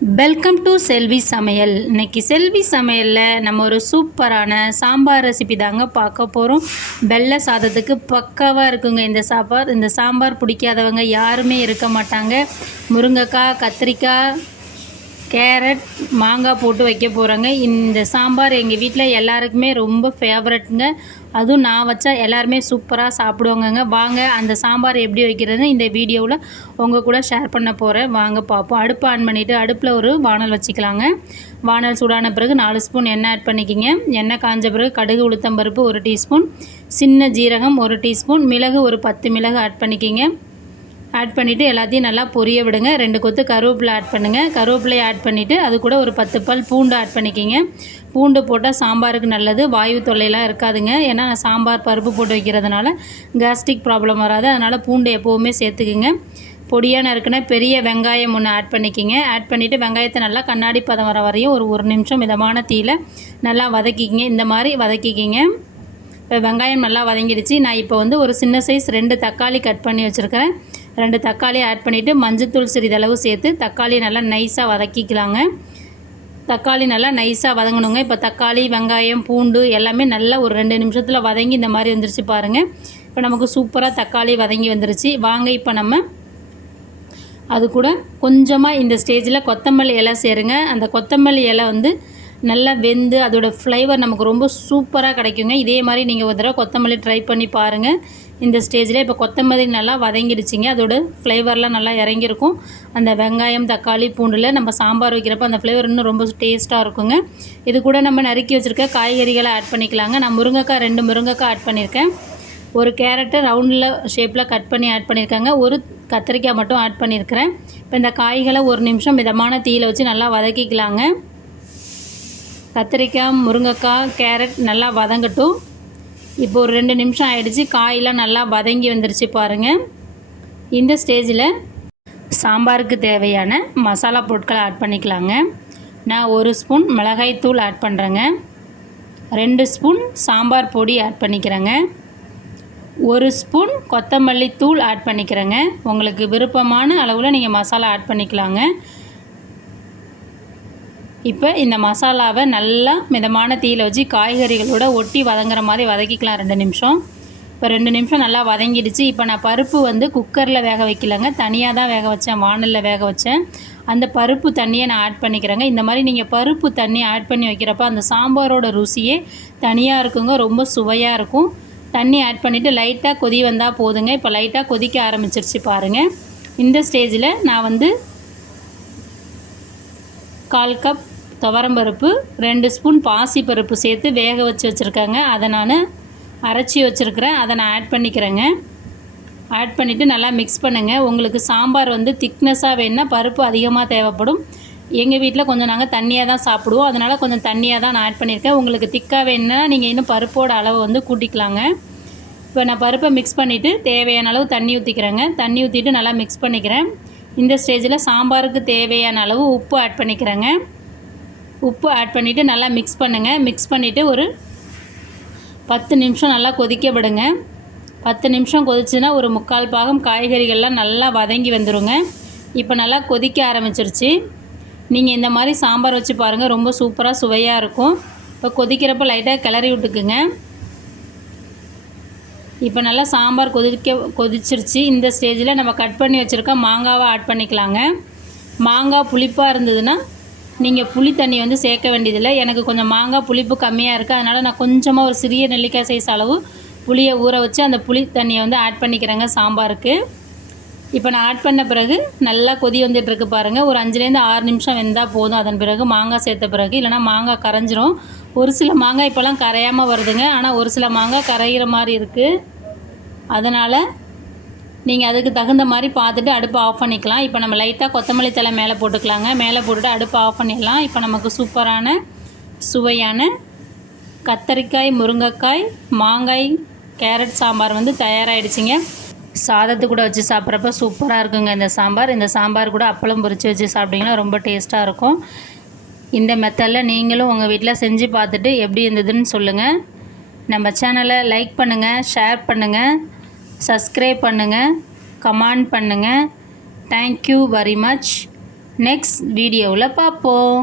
Welcome to செல்வி சமையல். இன்றைக்கி செல்வி சமையலில் நம்ம ஒரு சூப்பரான சாம்பார் ரெசிபி தாங்க பார்க்க போகிறோம். வெள்ளை சாதத்துக்கு பக்காவாக இருக்குங்க இந்த சாம்பார். இந்த சாம்பார் பிடிக்காதவங்க யாருமே இருக்க மாட்டாங்க. முருங்கைக்காய், கத்திரிக்காய், கேரட், மாங்காய் போட்டு வைக்க போகிறேங்க. இந்த சாம்பார் எங்கள் வீட்டில் எல்லாருக்குமே ரொம்ப ஃபேவரட்டுங்க. அதுவும் நான் வச்சா எல்லாருமே சூப்பராக சாப்பிடுவாங்கங்க. வாங்க அந்த சாம்பார் எப்படி வைக்கிறதுன்னு இந்த வீடியோவில் உங்கள் கூட ஷேர் பண்ண போகிறேன். வாங்க பார்ப்போம். அடுப்பு ஆன் பண்ணிவிட்டு அடுப்பில் ஒரு வானல் வச்சுக்கலாங்க. வானல் சூடான பிறகு 4 ஸ்பூன் எண்ணெய் ஆட் பண்ணிக்கிங்க. எண்ணெய் காஞ்ச பிறகு கடுகு, உளுத்தம்பருப்பு 1 டீஸ்பூன், சின்ன ஜீரகம் 1 டீஸ்பூன், மிளகு ஒரு 10 மிளகு ஆட் பண்ணிக்கிங்க. ஆட் பண்ணிவிட்டு எல்லாத்தையும் நல்லா பொரிய விடுங்க. 2 கொத்து கருவேப்பிலை ஆட் பண்ணுங்கள். கருவேப்பிலையை ஆட் பண்ணிவிட்டு அது கூட ஒரு 10 பல் பூண்டு ஆட் பண்ணிக்கிங்க. பூண்டு போட்டால் சாம்பாருக்கு நல்லது, வாயு தொல்லையெல்லாம் இருக்காதுங்க. ஏன்னா நான் சாம்பார் பருப்பு போட்டு வைக்கிறதுனால கேஸ்ட்ரிக் ப்ராப்ளம் வராது. அதனால் பூண்டு எப்போவுமே சேர்த்துக்குங்க. பொடியாக நறுக்குன பெரிய வெங்காயம் ஒன்று ஆட் பண்ணிக்கிங்க. ஆட் பண்ணிவிட்டு வெங்காயத்தை நல்லா கண்ணாடி பதம் வர வரையும் ஒரு நிமிஷம் மிதமான தீயில் நல்லா வதக்கிக்கிங்க. இந்த மாதிரி வதக்கிக்கிங்க. இப்போ வெங்காயம் நல்லா வதங்கிடுச்சு. நான் இப்போ ஒரு சின்ன சைஸ் 2 தக்காளி கட் பண்ணி வச்சுருக்கிறேன். 2 தக்காளி ஆட் பண்ணிவிட்டு மஞ்சத்தூள் சிறிதளவு சேர்த்து தக்காளியை நல்லா நைஸாக வதக்கிக்கலாங்க. தக்காளி நல்லா நைஸாக வதங்கணுங்க. இப்போ தக்காளி, வெங்காயம், பூண்டு எல்லாமே நல்லா ஒரு 2 நிமிஷத்தில் வதங்கி இந்த மாதிரி வந்துருச்சு பாருங்கள். இப்போ நமக்கு சூப்பராக தக்காளி வதங்கி வந்துருச்சு. வாங்க இப்போ நம்ம அது கூட கொஞ்சமாக இந்த ஸ்டேஜில் கொத்தமல்லி இலை சேருங்க. அந்த கொத்தமல்லி இலை நல்லா வெந்து அதோடய ஃப்ளேவர் நமக்கு ரொம்ப சூப்பராக கிடைக்குங்க. இதே மாதிரி நீங்கள் ஒரு தடவை கொத்தமல்லி ட்ரை பண்ணி பாருங்கள். இந்த ஸ்டேஜில் இப்போ கொத்தமல்லி நல்லா வதங்கிடுச்சிங்க. அதோட ஃப்ளேவர்லாம் நல்லா இறங்கியிருக்கும். அந்த வெங்காயம், தக்காளி, பூண்டில் நம்ம சாம்பார் வைக்கிறப்ப அந்த ஃப்ளேவர் இன்னும் ரொம்ப டேஸ்ட்டாக இருக்குங்க. இது கூட நம்ம நறுக்கி வச்சுருக்க காய்கறிகளை ஆட் பண்ணிக்கலாங்க. நான் முருங்கைக்காய் 2 முருங்கைக்காய் ஆட் பண்ணியிருக்கேன். ஒரு கேரட்டை ரவுண்டில் ஷேப்பில் கட் பண்ணி ஆட் பண்ணியிருக்காங்க. ஒரு கத்திரிக்காய் மட்டும் ஆட் பண்ணியிருக்கிறேன். இப்போ இந்த காய்களை ஒரு நிமிஷம் மிதமான தீயில் வச்சு நல்லா வதக்கிக்கலாங்க. கத்திரிக்காய், முருங்கைக்காய், கேரட் நல்லா வதங்கட்டும். இப்போ ஒரு 2 நிமிஷம் ஆகிடுச்சு. காயெலாம் நல்லா வதங்கி வந்துருச்சு பாருங்கள். இந்த ஸ்டேஜில் சாம்பாருக்கு தேவையான மசாலா பொருட்களை ஆட் பண்ணிக்கலாங்க. நான் 1 ஸ்பூன் மிளகாய் தூள் ஆட் பண்ணுறேங்க. 2 ஸ்பூன் சாம்பார் பொடி ஆட் பண்ணிக்கிறேங்க. 1 ஸ்பூன் கொத்தமல்லி தூள் ஆட் பண்ணிக்கிறேங்க. உங்களுக்கு விருப்பமான அளவில் நீங்கள் மசாலா ஆட் பண்ணிக்கலாங்க. இப்போ இந்த மசாலாவை நல்லா மிதமான தீயில் வச்சு காய்கறிகளோட ஒட்டி வதங்குற மாதிரி வதக்கிக்கலாம் 2 நிமிஷம். இப்போ 2 நிமிஷம் நல்லா வதங்கிடுச்சு. இப்போ நான் பருப்பு குக்கரில் வேக வைக்கலைங்க, தனியாக தான் வேக வச்சேன், வானலில் வேக வச்சேன். அந்த பருப்பு தண்ணியை நான் ஆட் பண்ணிக்கிறேங்க. இந்த மாதிரி நீங்கள் பருப்பு தண்ணி ஆட் பண்ணி வைக்கிறப்ப அந்த சாம்பாரோட ருசியே தனியாக இருக்குங்க, ரொம்ப சுவையாக இருக்கும். தண்ணி ஆட் பண்ணிவிட்டு லைட்டாக கொதி வந்தால் போதுங்க. இப்போ லைட்டாக கொதிக்க ஆரம்பிச்சிருச்சு பாருங்கள். இந்த ஸ்டேஜில் நான் 1/4 கப் துவரம்பருப்பு, 2 ஸ்பூன் பாசிப்பருப்பு சேர்த்து வேக வச்சுருக்கேங்க. அதை நான் அரைச்சி வச்சுருக்கிறேன். அதை நான் ஆட் பண்ணிக்கிறேங்க. ஆட் பண்ணிவிட்டு நல்லா மிக்ஸ் பண்ணுங்கள். உங்களுக்கு சாம்பார் திக்னஸாக வேணுன்னா பருப்பு அதிகமாக தேவைப்படும். எங்கள் வீட்டில் கொஞ்சம் நாங்கள் தண்ணியாக தான் சாப்பிடுவோம். அதனால் கொஞ்சம் தண்ணியாக தான் நான் ஆட் பண்ணியிருக்கேன். உங்களுக்கு திக்காக வேணுன்னா நீங்கள் இன்னும் பருப்போட அளவை கூட்டிக்கலாங்க. இப்போ நான் பருப்பை மிக்ஸ் பண்ணிவிட்டு தேவையான அளவு தண்ணி ஊற்றிக்கிறேங்க. தண்ணி ஊற்றிட்டு நல்லா மிக்ஸ் பண்ணிக்கிறேன். இந்த ஸ்டேஜில் சாம்பாருக்கு தேவையான அளவு உப்பு ஆட் பண்ணிக்கிறேங்க. உப்பு ஆட் பண்ணிவிட்டு நல்லா மிக்ஸ் பண்ணுங்கள். மிக்ஸ் பண்ணிவிட்டு ஒரு 10 நிமிஷம் நல்லா கொதிக்க விடுங்க. 10 நிமிஷம் கொதிச்சுன்னா ஒரு 3/4 பாகம் காய்கறிகள்லாம் நல்லா வதங்கி வந்துடுங்க. இப்போ நல்லா கொதிக்க ஆரம்பிச்சிருச்சு. நீங்கள் இந்த மாதிரி சாம்பார் வச்சு பாருங்கள், ரொம்ப சூப்பராக சுவையாக இருக்கும். இப்போ கொதிக்கிறப்ப லைட்டாக கிளறி விட்டுக்குங்க. இப்போ நல்லா சாம்பார் கொதிச்சிருச்சு. இந்த ஸ்டேஜில் நம்ம கட் பண்ணி வச்சுருக்க மாங்காவை ஆட் பண்ணிக்கலாங்க. மாங்காய் புளிப்பாக இருந்ததுன்னா நீங்கள் புளி தண்ணி சேர்க்க வேண்டியதில்லை. எனக்கு கொஞ்சம் மாங்காய் புளிப்பு கம்மியாக இருக்குது. அதனால் நான் கொஞ்சமாக ஒரு சிறிய நெல்லிக்காய் சைஸ் அளவு புளியை ஊற வச்சு அந்த புளி தண்ணியை ஆட் பண்ணிக்கிறேங்க சாம்பாருக்கு. இப்போ நான் ஆட் பண்ண பிறகு நல்லா கொதி வந்துட்டுருக்கு பாருங்கள். ஒரு 5லேருந்து 6 நிமிஷம் வெந்தால் போதும். அதன் பிறகு மாங்காய் சேர்த்த பிறகு, இல்லைனா மாங்காய் கரைஞ்சிரும். ஒரு சில மாங்காய் இப்போலாம் கரையாமல் வருதுங்க. ஆனால் ஒரு சில மாங்காய் கரைகிற மாதிரி இருக்குது. அதனால் நீங்கள் அதுக்கு தகுந்த மாதிரி பார்த்துட்டு அடுப்பை ஆஃப் பண்ணிக்கலாம். இப்போ நம்ம லைட்டாக கொத்தமல்லி தழை மேலே போட்டுக்கலாங்க. மேலே போட்டுட்டு அடுப்பை ஆஃப் பண்ணிடலாம். இப்போ நமக்கு சூப்பரான சுவையான கத்தரிக்காய், முருங்கைக்காய், மாங்காய், கேரட் சாம்பார் தயாராகிடுச்சிங்க. சாதத்து கூட வச்சு சாப்பிட்றப்ப சூப்பராக இருக்குங்க இந்த சாம்பார். இந்த சாம்பார் கூட அப்பளம் பொரித்து வச்சு சாப்பிட்டிங்கன்னா ரொம்ப டேஸ்ட்டாக இருக்கும். இந்த மெத்தடில் நீங்களும் உங்கள் வீட்டில் செஞ்சு பார்த்துட்டு எப்படி இருந்ததுன்னு சொல்லுங்கள். நம்ம சேனலை லைக் பண்ணுங்கள், ஷேர் பண்ணுங்கள், சப்ஸ்கிரைப் பண்ணுங்கள், கமெண்ட் பண்ணுங்கள். Thank you very much. நெக்ஸ்ட் வீடியோவில் பார்ப்போம்.